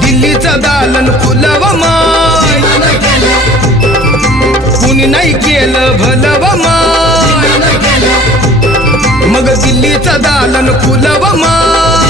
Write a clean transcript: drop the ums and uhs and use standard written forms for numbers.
दिल्लीचं दालन फुलव माय कुणी नाही केलं भलव माय मग दिल्लीचं दालन फुलव माय